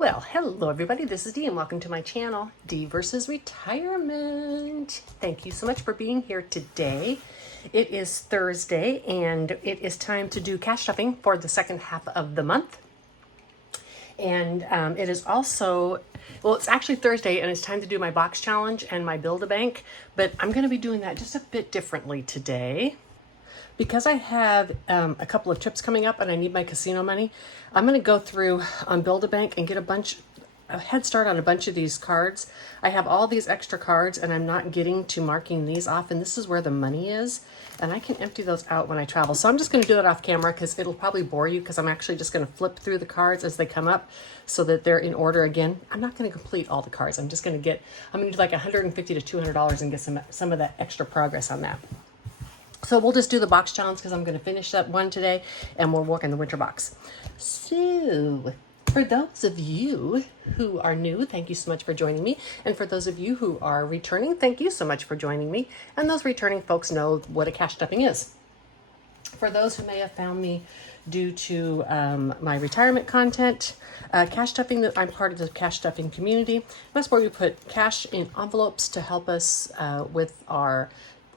Well, hello everybody, this is Dee and welcome to my channel, Dee versus Retirement. Thank you so much for being here today. It is Thursday and it is time to do cash stuffing for the second half of the month. And it is also, well, it's actually Thursday and it's time to do my box challenge and my Build-A-Bank, but I'm going to be doing that just a bit differently today. Because I have a couple of trips coming up and I need my casino money, I'm going to go through on Build-A-Bank and get a head start on a bunch of these cards. I have all these extra cards and I'm not getting to marking these off, and this is where the money is. And I can empty those out when I travel. So I'm just going to do that off camera because it'll probably bore you, because I'm actually just going to flip through the cards as they come up so that they're in order again. I'm not going to complete all the cards. I'm going to do like $150 to $200 and get some of that extra progress on that. So we'll just do the box challenge because I'm going to finish that one today and we'll work in the winter box. So for those of you who are new, thank you so much for joining me. And for those of you who are returning, thank you so much for joining me. And those returning folks know what a cash stuffing is. For those who may have found me due to my retirement content, cash stuffing, I'm part of the cash stuffing community. That's where we put cash in envelopes to help us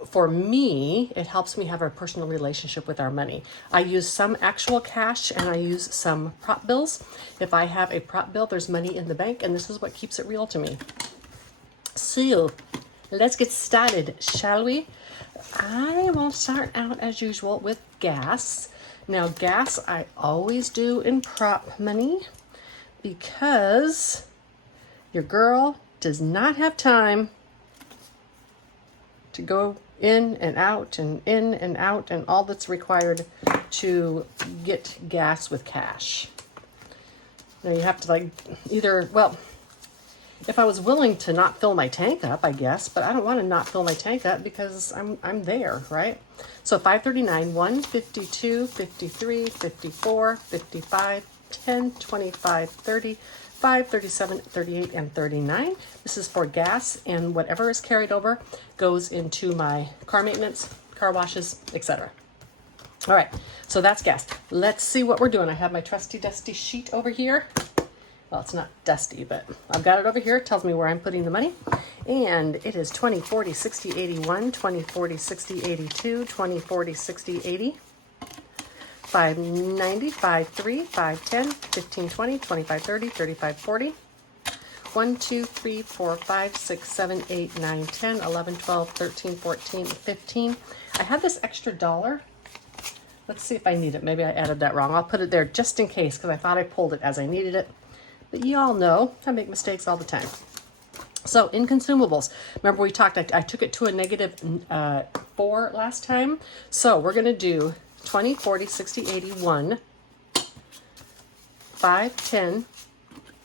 for me, it helps me have a personal relationship with our money. I use some actual cash and I use some prop bills. If I have a prop bill, there's money in the bank, and this is what keeps it real to me. So let's get started, shall we? I will start out as usual with gas. Now, gas I always do in prop money because your girl does not have time to go in and out and in and out and all that's required to get gas with cash. Now you have to if I was willing to not fill my tank up, I guess, but I don't want to not fill my tank up because I'm there, right? So 539, 152, 53, 54, 55, 10, 25, 30, 5, 37, 38, and 39. This is for gas, and whatever is carried over goes into my car maintenance, car washes, etc. All right, so that's gas. Let's see what we're doing. I have my trusty dusty sheet over here. Well, it's not dusty, but I've got it over here. It tells me where I'm putting the money. And it is 20, 40, 60, 81, 20, 40, 60, 82, 20, 40, 60, 80. 590, 53, 510, 15, 20, 25, 30, 35, 40. 1, 2, 3, 4, 5, 6, 7, 8, 9, 10, 11, 12, 13, 14, 15. I have this extra $1. Let's see if I need it. Maybe I added that wrong. I'll put it there just in case because I thought I pulled it as I needed it. But you all know I make mistakes all the time. So in consumables, remember we talked, I took it to a negative 4 last time. So we're going to do 20, 40, 60, 81, 5, 10,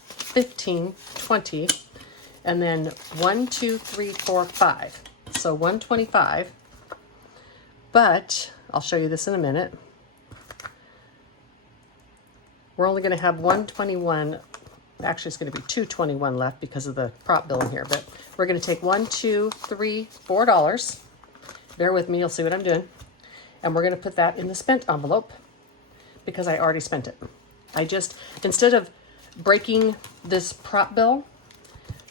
15, 20, and then 1, 2, 3, 4, 5. So 125, but I'll show you this in a minute. We're only going to have 121. Actually, it's going to be 221 left because of the prop bill in here, but we're going to take $1, $2, $3, $4. Bear with me, you'll see what I'm doing. And we're going to put that in the spent envelope because I already spent it. Instead of breaking this prop bill,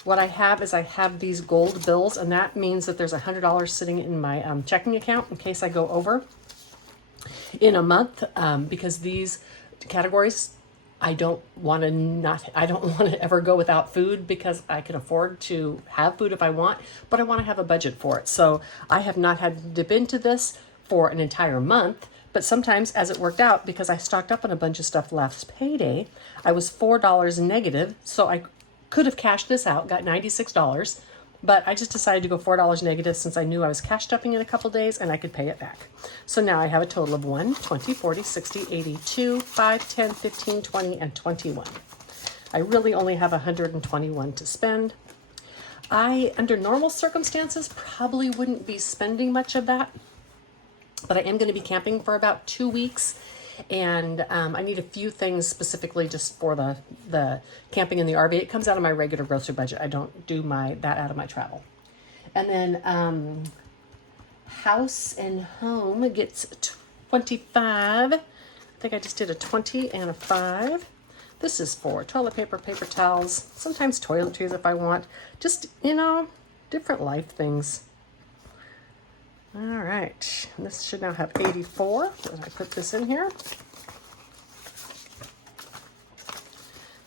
what I have these gold bills, and that means that there's $100 sitting in my checking account in case I go over in a month, because these categories, I don't want to ever go without food because I can afford to have food if I want, but I want to have a budget for it. So I have not had to dip into this for an entire month, but sometimes, as it worked out, because I stocked up on a bunch of stuff last payday, I was $4 negative, so I could have cashed this out, got $96, but I just decided to go $4 negative since I knew I was cash stuffing in a couple days and I could pay it back. So now I have a total of 1, 20, 40, 60, 82, 5, 10, 15, 20, and 21. I really only have 121 to spend. I, under normal circumstances, probably wouldn't be spending much of that, but I am going to be camping for about 2 weeks, and I need a few things specifically just for the camping in the RV. It comes out of my regular grocery budget. I don't do that out of my travel. And then house and home gets 25. I think I just did a 20 and a 5. This is for toilet paper, paper towels, sometimes toiletries if I want. Just, you know, different life things. All right, and this should now have 84 as I put this in here.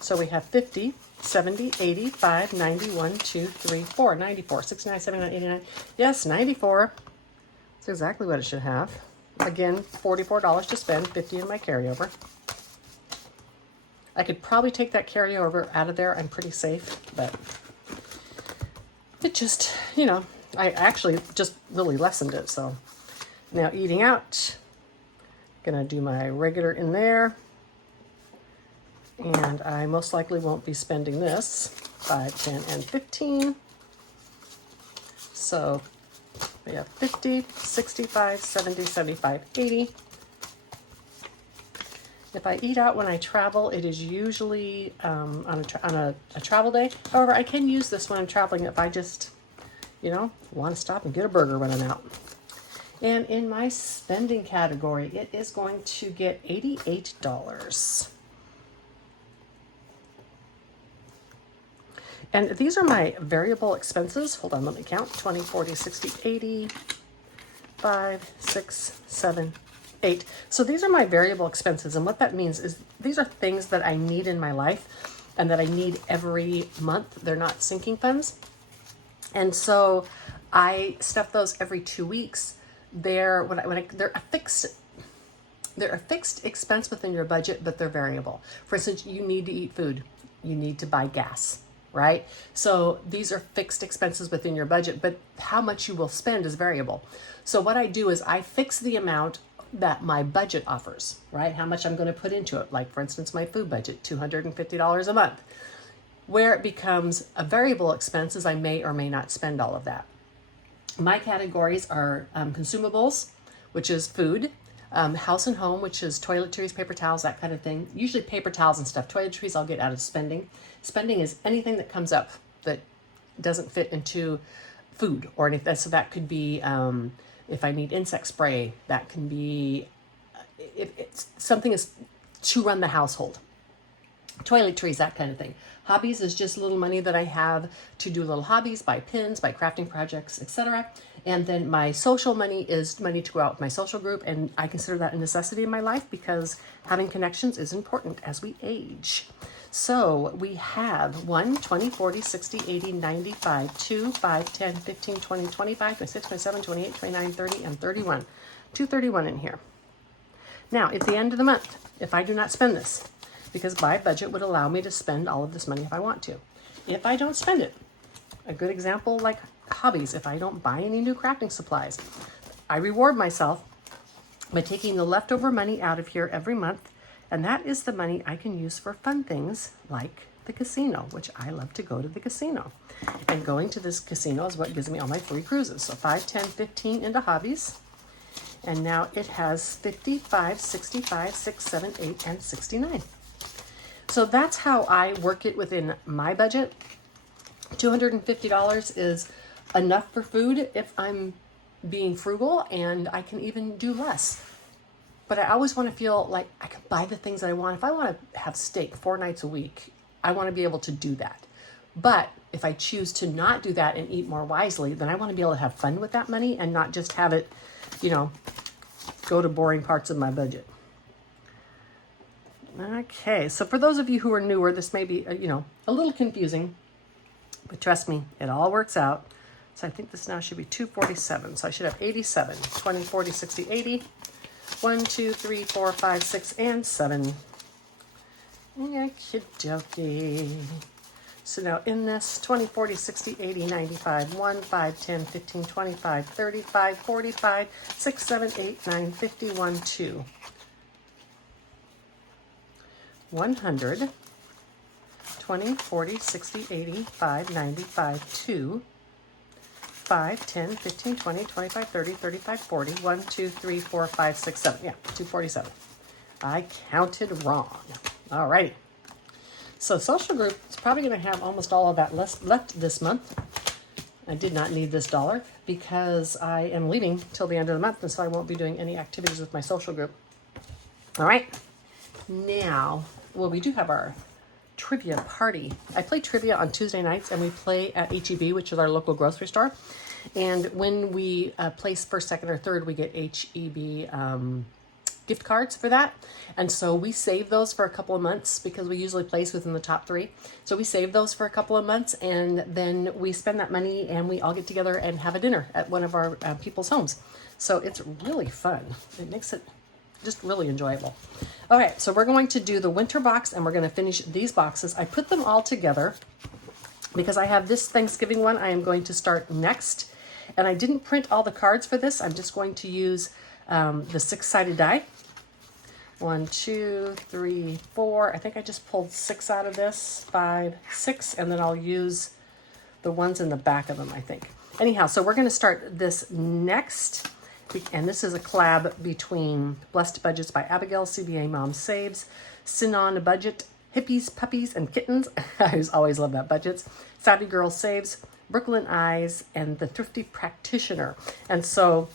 So we have 50, 70, 85, 90, 1, 2, 3, 4, 94, 69, 79, 89. Yes, 94. That's exactly what it should have. Again, $44 to spend, 50 in my carryover. I could probably take that carryover out of there. I'm pretty safe, but it just, you know, I actually just really lessened it. So now eating out, gonna do my regular in there. And I most likely won't be spending this, 5, 10, and 15. So we have 50, 65, 70, 75, 80. If I eat out when I travel, it is usually on a travel day. However, I can use this when I'm traveling if I just, you know, want to stop and get a burger when I'm out. And in my spending category, it is going to get $88. And these are my variable expenses. Hold on, let me count. 20, 40, 60, 80, 5, 6, 7, 8. So these are my variable expenses. And what that means is these are things that I need in my life and that I need every month. They're not sinking funds. And so I stuff those every 2 weeks. They're a fixed expense within your budget, but they're variable. For instance, you need to eat food. You need to buy gas, right? So these are fixed expenses within your budget, but how much you will spend is variable. So what I do is I fix the amount that my budget offers, right? How much I'm going to put into it. Like for instance, my food budget, $250 a month. Where it becomes a variable expense is I may or may not spend all of that. My categories are consumables, which is food, house and home, which is toiletries, paper towels, that kind of thing. Usually paper towels and stuff. Toiletries I'll get out of spending. Spending is anything that comes up that doesn't fit into food or anything. So that could be if I need insect spray, that can be if it's something is to run the household. Toiletries, that kind of thing. Hobbies is just little money that I have to do little hobbies, buy pins, buy crafting projects, etc. And then my social money is money to go out with my social group, and I consider that a necessity in my life because having connections is important as we age. So we have 1, 20, 40, 60, 80, 95, 2, 5, 10, 15, 20, 25, 26, 27, 28, 29, 30, and 31. 231 in here. Now, at the end of the month, if I do not spend this, because my budget would allow me to spend all of this money if I want to. If I don't spend it, a good example like hobbies, if I don't buy any new crafting supplies, I reward myself by taking the leftover money out of here every month, and that is the money I can use for fun things like the casino, which I love to go to the casino. And going to this casino is what gives me all my free cruises. So 5, 10, 15 into hobbies. And now it has 55, 65, 6, 7, 8, and 69. So that's how I work it within my budget. $250 is enough for food if I'm being frugal, and I can even do less. But I always want to feel like I can buy the things that I want. If I want to have steak 4 nights a week, I want to be able to do that. But if I choose to not do that and eat more wisely, then I want to be able to have fun with that money and not just have it, you know, go to boring parts of my budget. Okay, so for those of you who are newer, this may be, you know, a little confusing, but trust me, it all works out. So I think this now should be 247. So I should have 87, 20, 40, 60, 80, 1, 2, 3, 4, 5, 6, and 7. Okie dokie. So now in this 20, 40, 60, 80, 95, 1, 5, 10, 15, 25, 35, 45, 6, 7, 8, 9, 51, 2. 100, 20, 40, 60, 80, 5, 95, 2, 5, 10, 15, 20, 25, 30, 35, 40, 1, 2, 3, 4, 5, 6, 7. Yeah, 247. I counted wrong. All righty. So social group is probably going to have almost all of that left this month. I did not need this dollar because I am leaving till the end of the month, and so I won't be doing any activities with my social group. All right. Now, well, we do have our trivia party. I play trivia on Tuesday nights, and we play at HEB, which is our local grocery store. And when we place first, second, or third, we get HEB gift cards for that. And so we save those for a couple of months because we usually place within the top 3. So we save those for a couple of months, and then we spend that money and we all get together and have a dinner at one of our people's homes. So it's really fun. It makes it just really enjoyable. Okay, so we're going to do the winter box, and we're going to finish these boxes. I put them all together because I have this Thanksgiving one I am going to start next. And I didn't print all the cards for this. I'm just going to use the 6-sided die. 1, 2, 3, 4. I think I just pulled 6 out of this. 5, 6, and then I'll use the ones in the back of them, I think. Anyhow, so we're going to start this next, and this is a collab between Blessed Budgets by Abigail, CBA Mom Saves, Sin on a Budget, Hippies, Puppies, and Kittens. I always love that, Budgets. Savvy Girl Saves, Brooklyn Eyes, and The Thrifty Practitioner. And so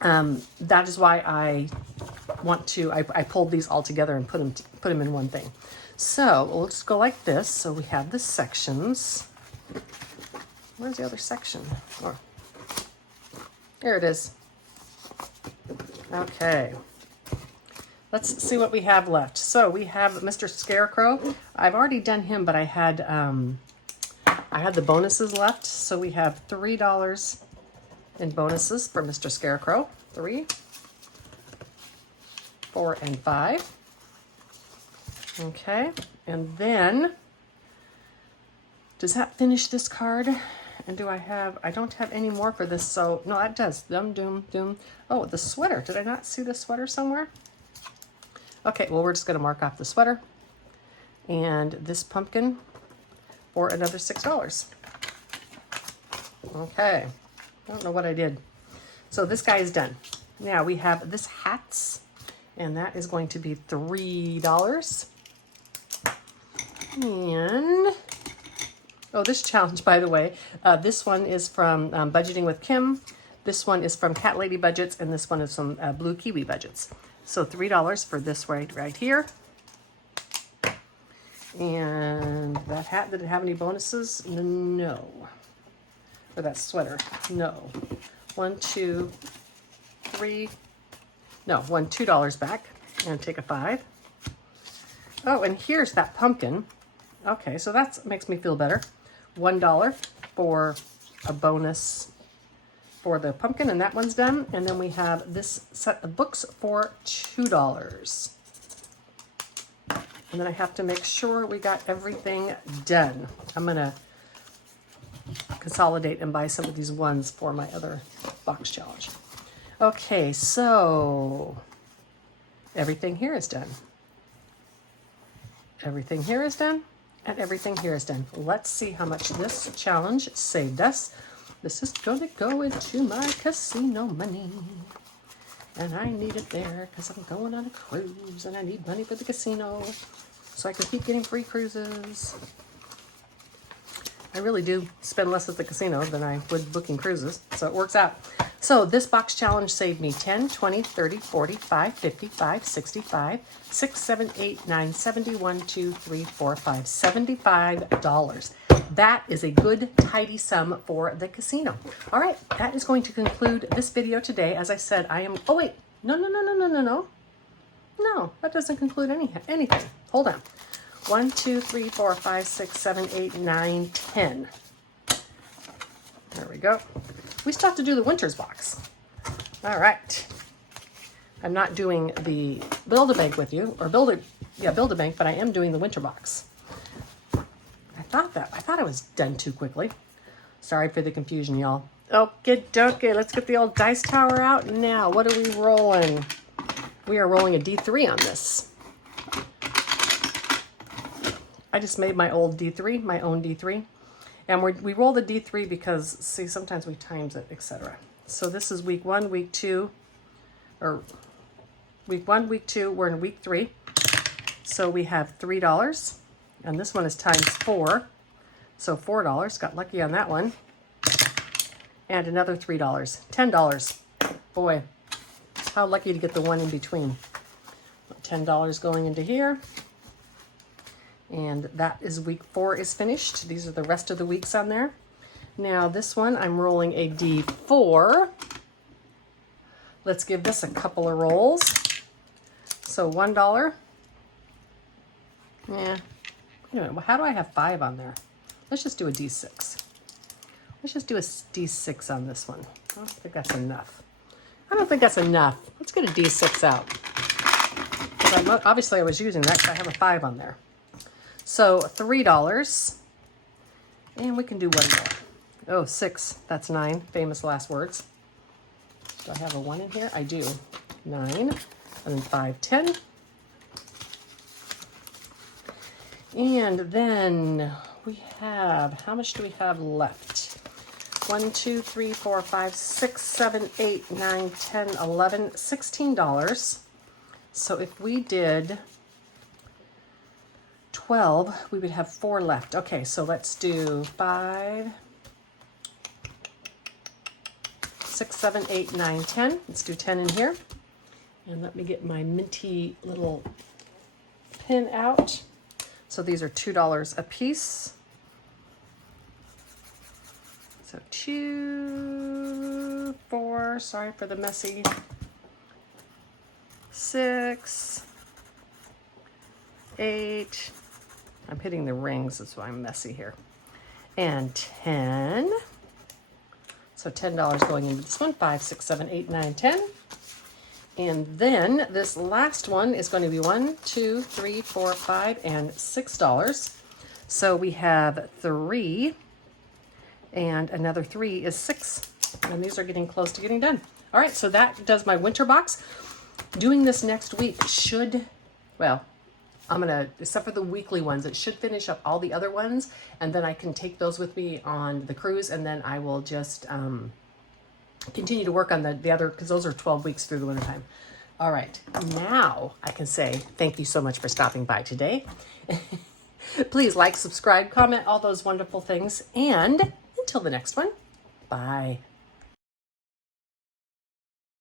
that is why I pulled these all together and put them in one thing. So we'll just go like this. So we have the sections. Where's the other section? Oh, here it is. Okay. Let's see what we have left. So we have Mr. Scarecrow. I've already done him, but I had the bonuses left. So we have $3 in bonuses for Mr. Scarecrow. 3, 4, and 5. Okay, and then does that finish this card? And do I don't have any more for this, so no, it does. Doom. Oh, the sweater. Did I not see the sweater somewhere? Okay, well, we're just going to mark off the sweater and this pumpkin for another $6. Okay, I don't know what I did. So this guy is done. Now we have this hats, and that is going to be $3. And, oh, this challenge, by the way, this one is from Budgeting with Kim. This one is from Cat Lady Budgets, and this one is from Blue Kiwi Budgets. So $3 for this right here. And that hat, did it have any bonuses? No. For that sweater, no. 1, 2, 3, no, $2 back, and take a 5. Oh, and here's that pumpkin. Okay, so that makes me feel better. $1 for a bonus for the pumpkin, and that one's done. And then we have this set of books for $2. And then I have to make sure we got everything done. I'm gonna consolidate and buy some of these ones for my other box challenge. Okay, so everything here is done. Everything here is done, and everything here is done. Let's see how much this challenge saved us. This is going to go into my casino money, and I need it there because I'm going on a cruise, and I need money for the casino so I can keep getting free cruises. I really do spend less at the casino than I would booking cruises, so it works out. So this box challenge saved me 10, 20, 30, 40, 5, 55, 65, 6, 7, 8, 9, 70, 1, 2, 3, 4, 5, $75. That is a good, tidy sum for the casino. All right, that is going to conclude this video today. As I said, oh wait, no. No, that doesn't conclude anything. Hold on. 1, 2, 3, 4, 5, 6, 7, 8, 9, 10. There we go. We still have to do the winter's box. All right. I'm not doing the Build-A-Bank with you, or Build-A-Bank, but I am doing the winter box. I thought I was done too quickly. Sorry for the confusion, y'all. Okay, let's get the old dice tower out now. What are we rolling? We are rolling a D3 on this. I just made my own D3. And we roll the D3 because, see, sometimes we times it, etc. So this is week 1, week 2, or week 1, week 2, we're in week 3. So we have $3, and this one is times 4. So $4, got lucky on that one. And another $3, $10. Boy, how lucky to get the one in between. $10 going into here. And that is week 4 is finished. These are the rest of the weeks on there. Now this one, I'm rolling a D4. Let's give this a couple of rolls. So $1. Yeah. Wait a minute, well, how do I have 5 on there? Let's just do a D6. Let's just do a D6 on this one. I don't think that's enough. I don't think that's enough. Let's get a D6 out. Obviously I was using that because I have a 5 on there. So $3. And we can do one more. Oh, 6. That's 9. Famous last words. Do I have a 1 in here? I do. 9. And then 5, 10. And then we have, how much do we have left? 1, 2, 3, 4, 5, 6, 7, 8, 9, 10, 11, $16. So if we did 12, we would have 4 left. Okay, so let's do 5, 6, 7, 8, 9, 10. Let's do 10 in here. And let me get my minty little pin out. So these are $2 a piece. So 2, 4, sorry for the messy, 6, 8, I'm hitting the rings, that's why I'm messy here, and 10. So $10 going into this one, 5, 6, 7, 8, 9, 10. And then this last one is going to be 1, 2, 3, 4, 5, and $6. So we have 3, and another 3 is 6. And these are getting close to getting done. All right, so that does my winter box. Doing this next week should, well, I'm gonna, except for the weekly ones, it should finish up all the other ones, and then I can take those with me on the cruise, and then I will just continue to work on the other, because those are 12 weeks through the winter time. All right, now I can say thank you so much for stopping by today. Please like, subscribe, comment, all those wonderful things, and until the next one, bye.